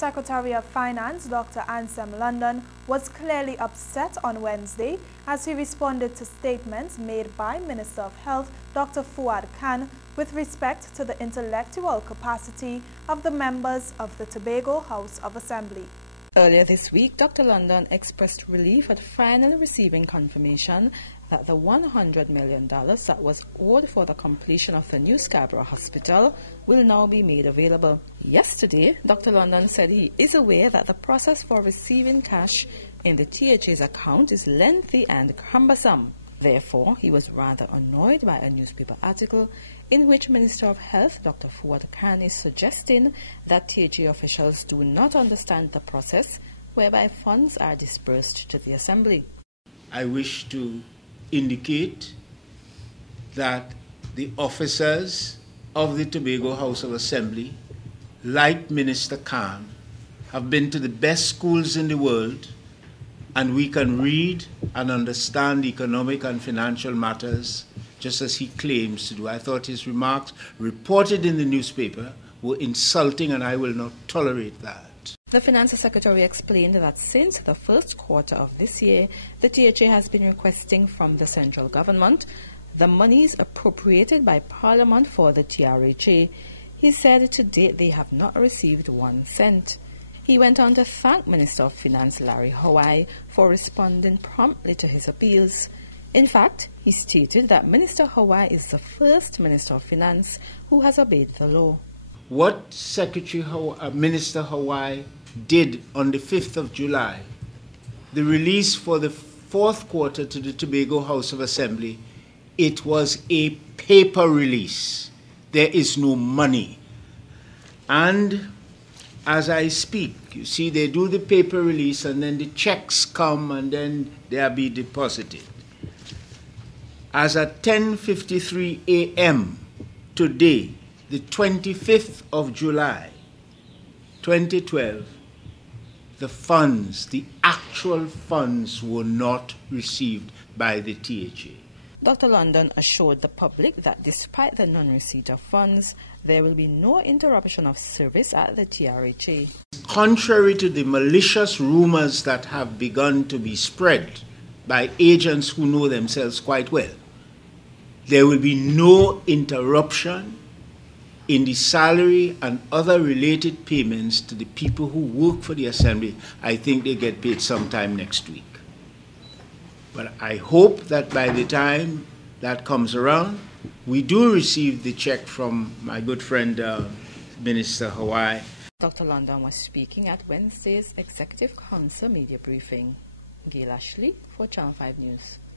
Secretary of Finance, Dr. Anselm London, was clearly upset on Wednesday as he responded to statements made by Minister of Health, Dr. Fuad Khan, with respect to the intellectual capacity of the members of the Tobago House of Assembly. Earlier this week, Dr. London expressed relief at finally receiving confirmation that the $100 million that was owed for the completion of the new Scarborough Hospital will now be made available. Yesterday, Dr. London said he is aware that the process for receiving cash in the THA's account is lengthy and cumbersome. Therefore, he was rather annoyed by a newspaper article in which Minister of Health, Dr. Fuad Khan, is suggesting that THA officials do not understand the process whereby funds are disbursed to the Assembly. I wish to indicate that the officers of the Tobago House of Assembly, like Minister Khan, have been to the best schools in the world, and we can read and understand economic and financial matters just as he claims to do. I thought his remarks reported in the newspaper were insulting, and I will not tolerate that. The Finance Secretary explained that since the first quarter of this year, the THA has been requesting from the central government the monies appropriated by Parliament for the TRHA. He said to date they have not received 1 cent. He went on to thank Minister of Finance Larry Hawaii for responding promptly to his appeals. In fact, he stated that Minister Hawaii is the first Minister of Finance who has obeyed the law. What Minister Hawaii did on the 5th of July, the release for the 4th quarter to the Tobago House of Assembly, it was a paper release. There is no money. And as I speak, you see, they do the paper release and then the checks come and then they are be deposited. As at 10:53 a.m. today, the 25th of July, 2012, the funds, the actual funds, were not received by the THA. Dr. London assured the public that despite the non-receipt of funds, there will be no interruption of service at the TRHA. Contrary to the malicious rumors that have begun to be spread by agents who know themselves quite well, there will be no interruption in the salary and other related payments to the people who work for the Assembly. I think they get paid sometime next week. But I hope that by the time that comes around, we do receive the check from my good friend, Minister Hawaii. Dr. London was speaking at Wednesday's Executive Council media briefing. Gail Ashley for Channel 5 News.